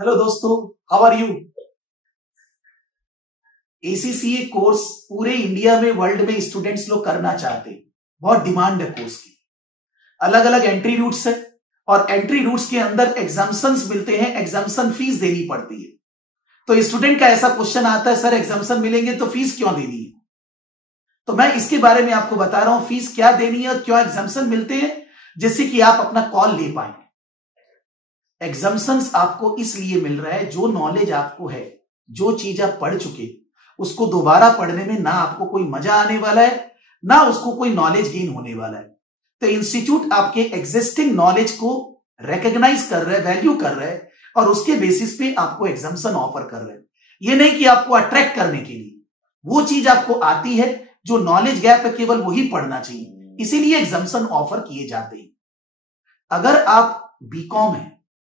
Hello दोस्तों, how are you. ACCA course पूरे India में, वर्ल्ड में स्टूडेंट्स लोग करना चाहते हैं। बहुत डिमांड है कोर्स की। अलग अलग एंट्री रूट्स है और एंट्री रूट्स के अंदर एग्जाम्पशंस मिलते हैं, एग्जाम्पशन फीस देनी पड़ती है। तो स्टूडेंट का ऐसा क्वेश्चन आता है, सर एग्जाम्पशन मिलेंगे तो फीस क्यों देनी है। तो मैं इसके बारे में आपको बता रहा हूं, फीस क्या देनी है और क्यों एग्जाम्पशन मिलते हैं, जिससे कि आप अपना कॉल ले पाए। एग्जाम्पशंस आपको इसलिए मिल रहा है, जो नॉलेज आपको है, जो चीज आप पढ़ चुके, उसको दोबारा पढ़ने में ना आपको कोई मजा आने वाला है, ना उसको कोई नॉलेज गेन होने वाला है। तो इंस्टीट्यूट आपके एग्जिस्टिंग नॉलेज को रिकॉग्नाइज कर रहा है, वैल्यू कर रहा है, और उसके बेसिस पे आपको एग्जाम्पशन ऑफर कर रहे हैं। ये नहीं कि आपको अट्रैक्ट करने के लिए, वो चीज आपको आती है जो नॉलेज गैप है, केवल वही पढ़ना चाहिए, इसीलिए एग्जाम्पशन ऑफर किए जाते हैं। अगर आप बीकॉम है,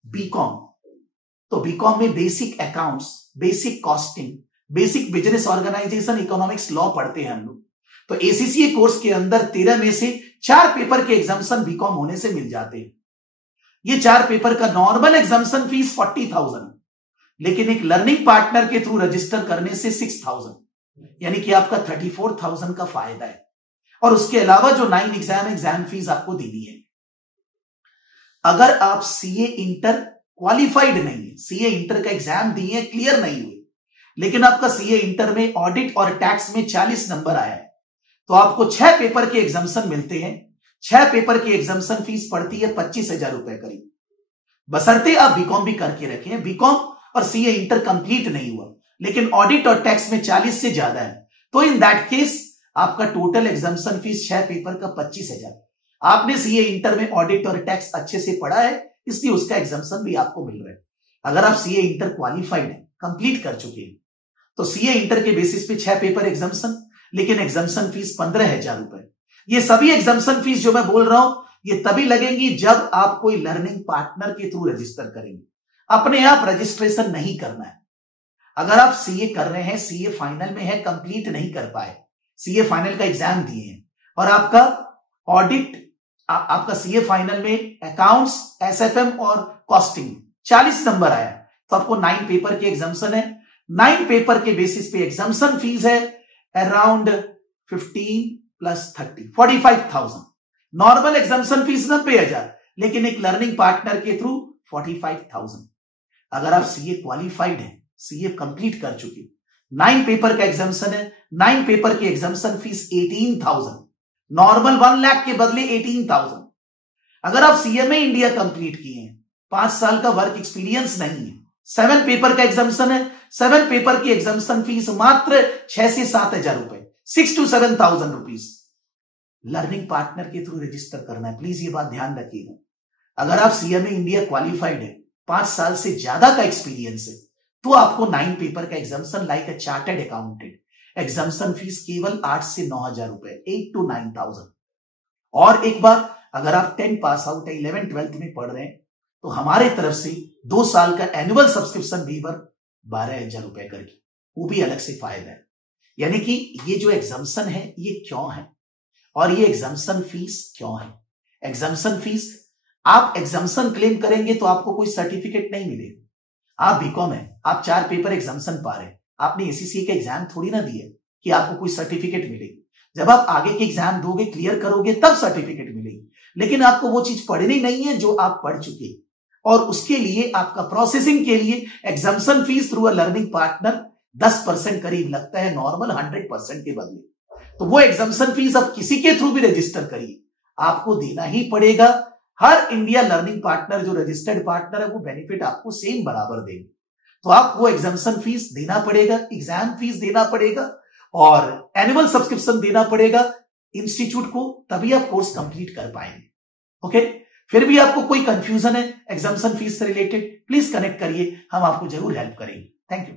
बीकॉम, तो बीकॉम में basic accounts, basic costing, basic business organisation, economics, law पढ़ते हैं हम लोग। तो एसीसीए कोर्स के अंदर 13 में से 4 पेपर के एग्जाम्पशन बीकॉम होने से मिल जाते हैं। ये 4 पेपर का नॉर्मल एग्जाम्पशन फीस 40,000, लेकिन एक लर्निंग पार्टनर के थ्रू रजिस्टर करने से 6,000, यानी कि आपका 34,000 का फायदा है। और उसके अलावा जो 9 एग्जाम फीस आपको देनी है। अगर आप सीए इंटर क्वालिफाइड नहीं है, सीए इंटर का एग्जाम दिए, क्लियर नहीं हुए, लेकिन आपका सीए इंटर में ऑडिट और टैक्स में 40 नंबर आया है, तो आपको 6 पेपर के एग्जाम्पशन मिलते हैं। 6 पेपर की एग्जाम्पशन फीस पड़ती है 25,000 रुपए करीब, बशर्ते आप बीकॉम भी करके रखें। बीकॉम और सीए इंटर कंप्लीट नहीं हुआ, लेकिन ऑडिट और टैक्स में 40 से ज्यादा है, तो इन दैट केस आपका टोटल एग्जाम्पशन फीस 6 पेपर का 25,000। आपने सीए इंटर में ऑडिट और टैक्स अच्छे से पढ़ा है, इसलिए उसका एग्जाम्पशन भी आपको मिल रहा है। अगर आप सीए इंटर क्वालिफाइड है, कंप्लीट कर चुके हैं, तो सीए इंटर के बेसिस पे 6 पेपर एग्जाम्पशन, लेकिन एग्जाम्पशन फीस 15,000 रुपए। ये सभी एग्जाम्पशन फीस जो मैं बोल रहा हूं, ये तभी लगेंगी जब आप कोई लर्निंग पार्टनर के थ्रू रजिस्टर करेंगे। अपने आप रजिस्ट्रेशन नहीं करना है। अगर आप सीए कर रहे हैं, सीए फाइनल में है, कंप्लीट नहीं कर पाए, सीए फाइनल का एग्जाम दिए हैं, और आपका ऑडिट, आपका सीए फाइनल में अकाउंट्स, एसएफएम और कॉस्टिंग 40 नंबर आया, तो आपको 9 पेपर के एग्जाम्पशन है। 9 पेपर के बेसिस पे एग्जाम्पशन फीस है अराउंड 15 + 30 45,000। नॉर्मल एग्जाम्पशन फीस 90,000, लेकिन एक लर्निंग पार्टनर के थ्रू 45,000। अगर आप सीए क्वालिफाइड है, सीए कंप्लीट कर चुके, 9 पेपर का एग्जाम्पशन है, 9 पेपर की एग्जाम्पशन फीस 18,000, नॉर्मल 1 लाख के बदले 18,000। अगर आप सीएमए इंडिया कंप्लीट किए हैं, 5 साल का वर्क एक्सपीरियंस नहीं है, 7 पेपर का एग्जाम्पशन है, 7 पेपर की एग्जाम्पशन फीस मात्र 6 से 7,000 रुपए, 6 to 7,000 रुपीज। लर्निंग पार्टनर के थ्रू रजिस्टर करना है, प्लीज ये बात ध्यान रखिएगा। अगर आप सीएमए इंडिया क्वालिफाइड है, 5 साल से ज्यादा का एक्सपीरियंस है, तो आपको 9 पेपर का exemption like a chartered accountant, exemption fees केवल 8 से 9,000 रुपए, 8 to 9,000। और एक बार, अगर आप 10 पास आउट है, 11 12th में पढ़ रहे हैं, तो हमारे तरफ से 2 साल का एनुअल सब्सक्रिप्शन वेवर 12,000 रुपए करके, वो भी अलग से फायदा है। यानी कि ये जो एग्जाम्पशन है, ये क्यों है और ये एग्जाम्पशन फीस क्यों है। एग्जाम्पशन फीस, आप एग्जाम्पशन क्लेम करेंगे तो आपको कोई सर्टिफिकेट नहीं मिलेगा। आप बीकॉम है, आप 4 पेपर एग्जाम्पशन पा रहे हैं, आपने एसीसीए का एग्जाम थोड़ी ना दिए कि आपको कोई सर्टिफिकेट मिलेगी। जब आप आगे के एग्जाम दोगे, क्लियर करोगे, तब सर्टिफिकेट मिलेगी। लेकिन आपको वो चीज पढ़नी नहीं है जो आप पढ़ चुके, और उसके लिए आपका प्रोसेसिंग के लिए exemption fees through a learning partner 10% करीब लगता है, नॉर्मल 100% के बदले। तो वो एग्जाम्पशन फीस अब किसी के थ्रू भी रजिस्टर करिए, आपको देना ही पड़ेगा। हर इंडिया लर्निंग पार्टनर जो रजिस्टर्ड पार्टनर है, वो बेनिफिट आपको सेम बराबर देंगे। तो आप वो एग्जाम्पशन फीस देना पड़ेगा, एग्जाम फीस देना पड़ेगा, और एनुअल सब्सक्रिप्शन देना पड़ेगा इंस्टीट्यूट को, तभी आप कोर्स कंप्लीट कर पाएंगे। ओके, फिर भी आपको कोई कंफ्यूजन है एग्जाम्पशन फीस से रिलेटेड, प्लीज कनेक्ट करिए, हम आपको जरूर हेल्प करेंगे। Thank you.